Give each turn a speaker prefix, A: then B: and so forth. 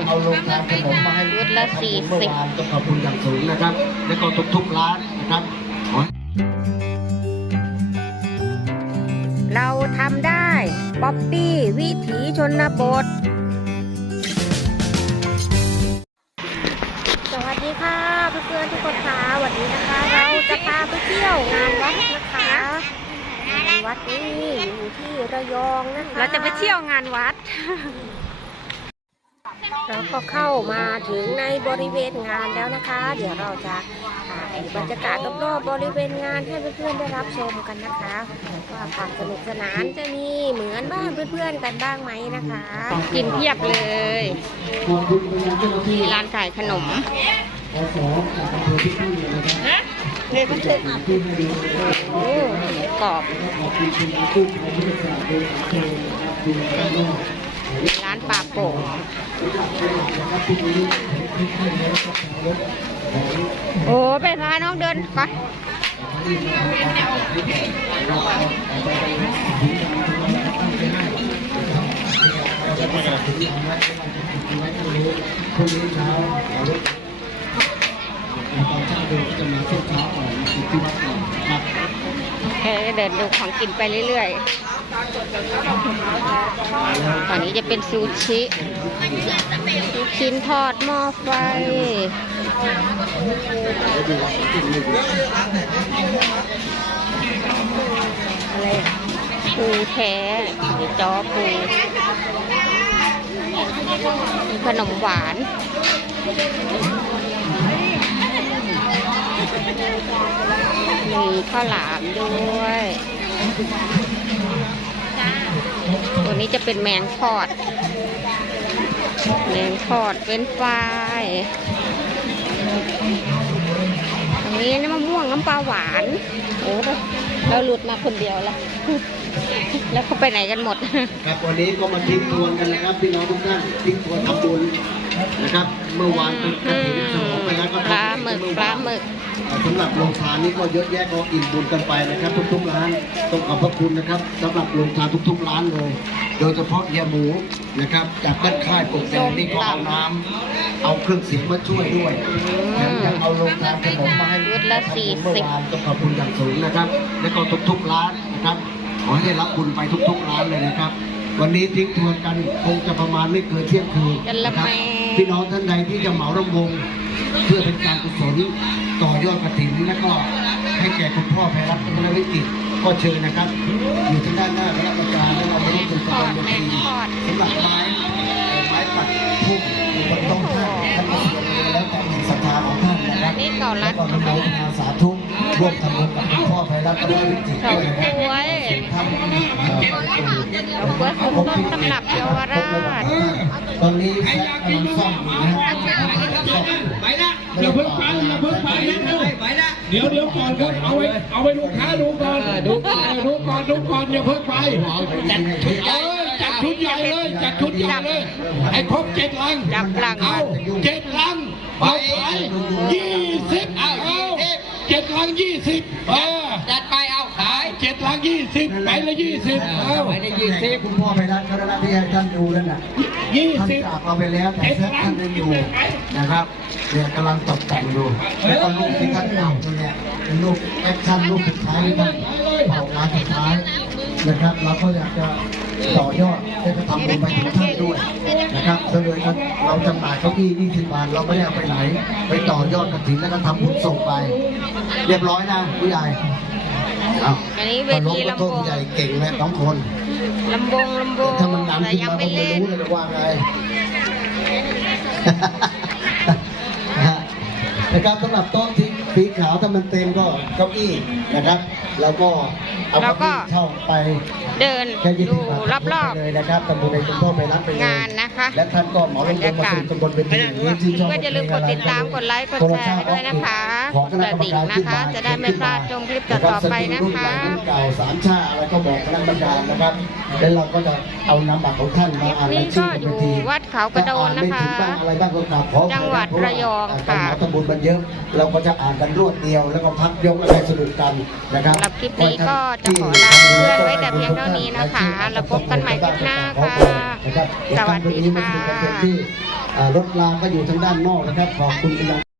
A: เอาโรงทานขนมมาให้
B: ชุดละ 40
A: เมื่อวานต้องขอบคุณอย่างสูงนะครับและก็ทุกๆร้านนะครับ
B: เราทำได้ป๊อปปี้วิถีชนบทสวัสดีค่ะเพื่อนๆทุกคนค่ะวันนี้นะคะเราจะพาไปเที่ยวงานวัดนะคะงานวัดนี้อยู่ที่ระยองนะคะเราจะไปเที่ยวงานวัดเราก็เข้ามาถึงในบริเวณงานแล้วนะคะเดี๋ยวเราจะถ่ายบรรยากาศรอบๆบริเวณงานให้เพื่อนๆได้รับชมกันนะคะว่าความสนุกสนานจะมีเหมือนบ้านเพื่อนๆกันบ้างไหมนะคะกินเพียบเลยมีร้านขายขนมเนี่ยก็คือกรอบร้านปลาโป่งโอ้ไปพาน้องเดินไปเดินดูของกินไปเรื่อยๆตอนนี้จะเป็นซูชิลูกชิ้นทอดหม้อไฟอะไรปูแท้หรือจ้อปูขนมหวานมีข้าวหลามด้วยตัวนี้จะเป็นแมงทอดเป็นไฟตรงนี้น้ำมะม่วงน้ำปลาหวานโอ้เราหลุดมาคนเดียวละแล้วเขาไปไหนกันหมด
A: ครับวันนี้ก็มาทิ้งทวนกันนะครับพี่น้องทุกท่านทิ้งทวนทำบุญนะครับเมื่อวานเป็นกระถิ่นฉลองไปแล้วก็
B: ปลาหมึก
A: สำหรับโรงทานนี้ก็เยอะแยะก็อิ่มบุญกันไปนะครับทุกๆร้านต้องขอบพระคุณนะครับสำหรับโรงทานทุกๆร้านเลยโดยเฉพาะเฮียหมูนะครับจากบ้านค่ายปกแดงนี่ก็เอาน้ำเอาเครื่องเสียงมาช่วยด้วยยังเอาโรงทานขนมมาให้
B: ชุดละ
A: เมื่อวานต้องขอบคุณอย่างสูงนะครับและก็ทุกๆร้านนะครับขอให้ได้รับบุญไปทุกๆร้านเลยนะครับวันนี้ทิ้งทวนกันคงจะประมาณไม่เกินเที่ยงคืนนะครับพี่น้องท่านใดที่จะเหมารำวงเพื่อเป็นการกุศลต่อยอดกฐินและก็ให้แก่คุณพ่อไพรัตน์พุทธวิจิตรก็เชิญนะครับอยู่ที่ด้านหน้าคณะกรรมการและเราไม่ต้องเป็นกรรมการสำหรับไม้ปักพุ่มอยู่บนต้นท่านก็เสียเลยแล้วแต่ศรัทธาของท่านนะครับแล้วก็นโมทนาสาธุร่วมทำบุญกับคุณพ่อไพรัตน์พุทธวิจิตรด้วยนะครับทำ
B: สำหรับเยาวราช
A: ตอนนี้แซกกำลังซ่อมอยู่นะ
C: ไปนะอย่าเพิ่งไปนะเดี๋ยวก่อนครับเอาไว้ลูกค้าดูก่อนอย่าเพิ่งไปจัดชุดใหญ่เลยให้ครบ7 ลังเอา7 ลังเอาไป20เอา7 ลัง 20จัดไปเอาขาย7 ลัง 20ไปละ20เอาไปละ20
A: คุณพ่อไพรัตน์เขาได้ที่ให้ท่านดูแล้วน่ะท่านจากเราไปแล้วแต่แซกท่านยังอยู่นะครับเนี่ยกำลังตกแต่งอยู่แล้วก็ลูกที่ท่านเอาเนี่ยเป็นลูกแอคชั่นลูกสุดท้ายที่ท่านเป่างานสุดท้ายนะครับเราก็อยากจะต่อยอดได้จะทำบุญไปถึงท่านด้วยนะครับเลยเราจำหน่ายเก้าอี้20 บาทเราไม่ได้เอาไปไหนไปต่อยอดกฐินแล้วก็ทำบุญส่งไปเรียบร้อยนะผู้ใหญ่
B: อันนี้เวทีลำวง
A: ใหญ่เก่งเลย2 คน
B: ลำวง
A: ถ้ามันดังขึ้นมาผมไม่รู้เลยว่าไงนะครับสำหรับโต๊ะที่สีขาวถ้ามันเต็มก็เก้าอี้นะครับแล้วก็เอาเก้าอี้เข้าไป
B: เดินดูรอบๆ
A: เลยนะครับตำบลในคุณพ่อไพรัตน์
B: งานนะคะ
A: และท่านก็เหมาลงมาสู่ตำบลเป็นที่นี้
B: ก็อย่าลืมกดติดตามกดไลค์กดแชร์ด้วยนะคะกดกระดิ่งนะคะจะได้ไม่พลาดชมคลิปต่อไปนะคะ
A: เก่า3 ชาอะไรก็บอกคณะกรรมการนะครับแล้วเราก็จะเอานามบัตรของท่านมาอ่าน
B: นี่ก็อยู่วัดเขากระโดนนะคะจังหวัดระยองค่ะ
A: ตำบลมันเยอะเราก็จะอ่านกันรวดเดียวแล้วก็พักยกและได้สนุกกันนะครับ
B: สำหรับคลิปนี้ก็จะขอลาเพื่อนไว้แต่เพียงเท่านี้นะคะแล้วพบกันใหม่คลิปหน้าค่ะสวัสดี
A: นี้ไม่ใช่เป็นคอนเทนต์ที่รถรางก็อยู่ทางด้านนอกนะครับขอบคุณไปยัง